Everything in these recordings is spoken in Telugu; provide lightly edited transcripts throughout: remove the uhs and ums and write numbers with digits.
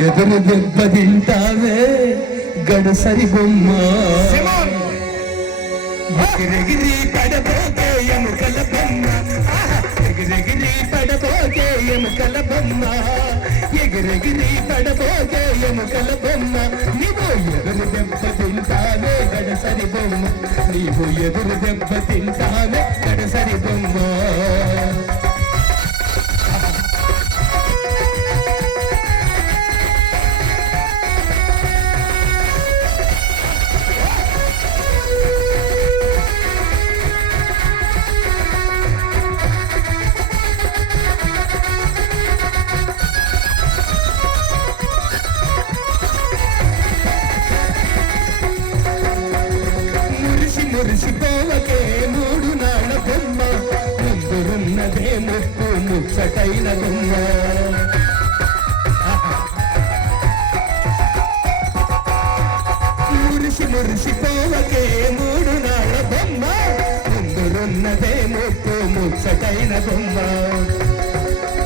ఎదురు దెబ్బ తింటావే గడసరి బొమ్మ ఎగిరెగిరి పడబోకే ఎముకల బొమ్మ ఎగిరెగిరి పడబోకే ఎముకల బొమ్మ ఎగిరెగిరి పడబోకే ఎముకల బొమ్మ నీవు ఎదురు దెబ్బ తింటావే గడసరి బొమ్మ నీవు ఎదురు దెబ్బ తింటావే గడసరి బొమ్మ మురిసిపోవకే మూడు నాళ్ళ బొమ్మ ముందురున్నదే ముప్పు ముచ్చటైన బొమ్మ మురిసిపోవకే మూడు నాళ్ళ బొమ్మ ముందురున్నదే ముప్పు ముచ్చటైన బొమ్మ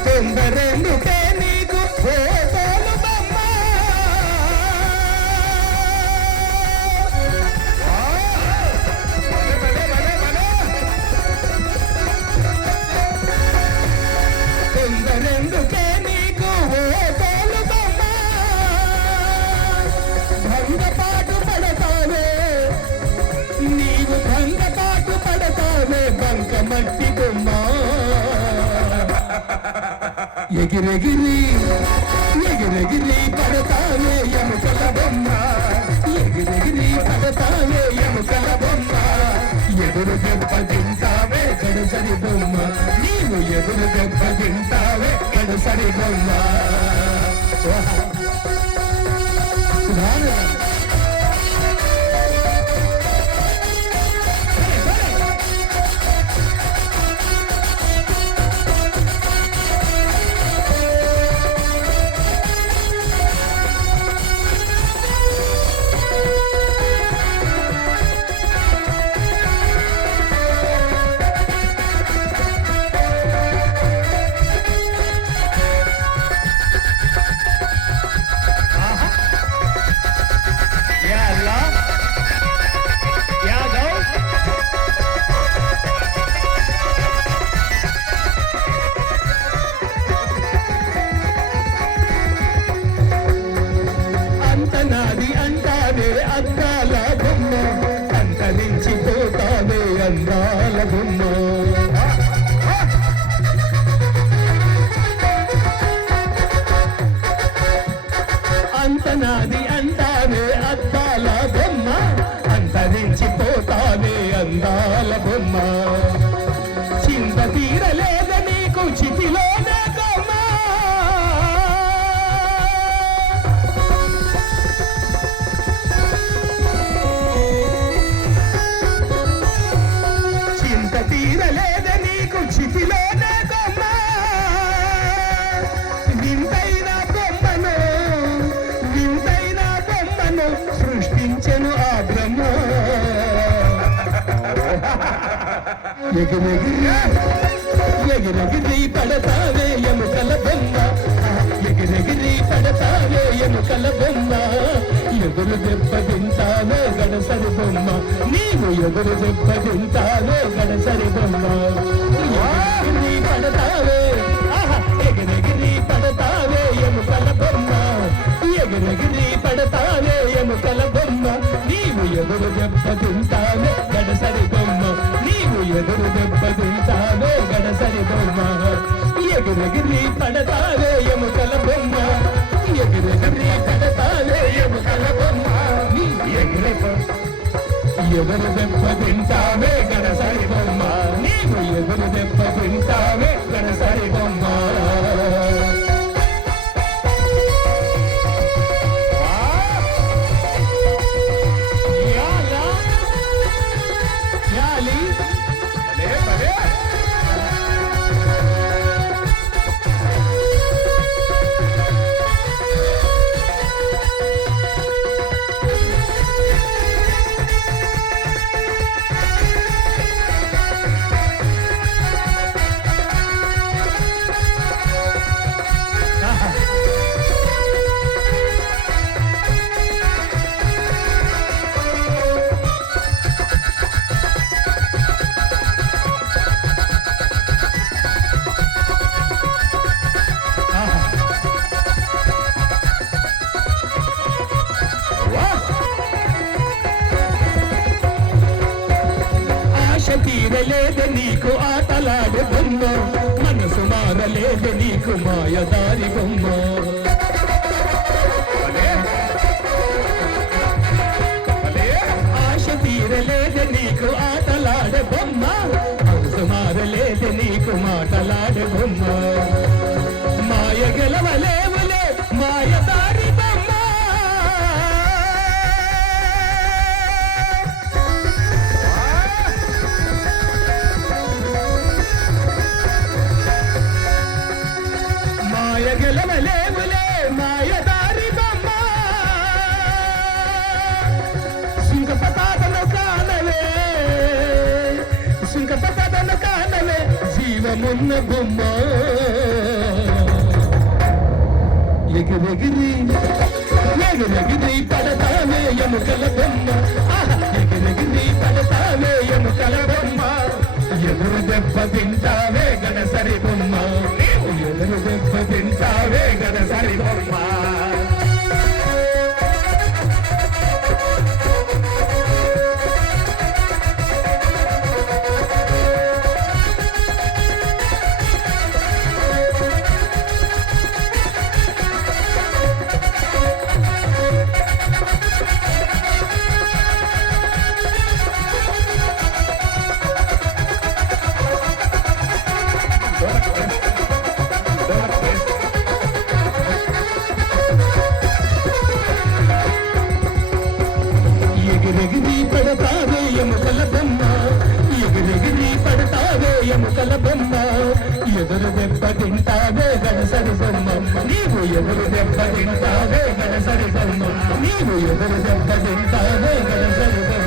తొందరెందుకే నీకు భంగపాటు పడతావే బంకమట్టి బొమ్మ ఎగిరెగిరి పడతావే ఎముకల బొమ్మ ఎగిరెగిరి పడతావే ఎముకల బొమ్మ ఎదురు దెబ్బ తింటావే గడసరి బొమ్మ నీవు ఎదురు దెబ్బ తింటావే గడసరి బొమ్మ నాది అంటావే అద్దాల బొమ్మ అంతరించిపోతావే అందాల బొమ్మ అంత నాది అంటావే అద్దాల బొమ్మ అంతరించిపోతావే అందాల బొమ్మ చింత తీరలేద నీకు చితిలోనే సృష్టించను ఆ బ్రహ్మ ఎగిరెగిరి పడతావే ఎముకల బొమ్మ ఎగిరెగిరి పడతావే ఎముకల బొమ్మ ఎదురు దెబ్బ తింటావే గడసరి బొమ్మ నీవు ఎదురు దెబ్బ తింటావే గడసరి బొమ్మ ఎగిరెగిరి పడతావే ఎగిరెగిరి పడతావే ఎముకల బొమ్మ ఎగిరెగిరి పడతావే ఎముకల బొమ్మ నీవు ఎదురు దెబ్బ తింటావే గడసరి బొమ్మ నీవు ఎదురు దెబ్బ తింటావే గడసరి బొమ్మ ఎగిరెగిరి పడతావే ఎముకల బొమ్మ ఎగిరెగిరి పడతావే ఎముకల బొమ్మ ఎదురు దెబ్బ తింటావే గడసరి బొమ్మ నీవు ఎదురు దెబ్బ తింటావే గడసరి బొమ్మ తీరలేదే నీకు ఆటలాడే బొమ్మ మనసు మారలేదే నీకు మాయదారి బొమ్మ ఆశ తీరలేదే నీకు ఆటలాడే బొమ్మ మనసు మారలేదే నీకు మాటలాడే బొమ్మ మాయ గెలవలేవులే మాయదారి బొమ్మ మాయ గెలవలేవులే మాయదారి బొమ్మ సుంకపతాదను కానవే సుంకపతాదను కానవే జీవమున్న బొమ్మ ఎగిరెగిరి ఎగిరెగిరి పడతావే ఎముకల బొమ్మ ఎగిరెగిరి పడతావే ఎముకల బొమ్మ ఎదురు దెబ్బ తింటావే గడసరి బొమ్మ ఎదురు దెబ్బ తింటావే గడసరి బొమ్మ ఎగిరెగిరి పడతావే ఎముకల బొమ్మ ఎగిరెగిరి పడతావే ఎముకల బొమ్మ ఎదురు దెబ్బ తింటావే గడసరి బొమ్మ నీవు ఎదురు దెబ్బ తింటావే గడసరి బొమ్మ నీవు ఎదురు దెబ్బ తింటావే గడసరి బొమ్మ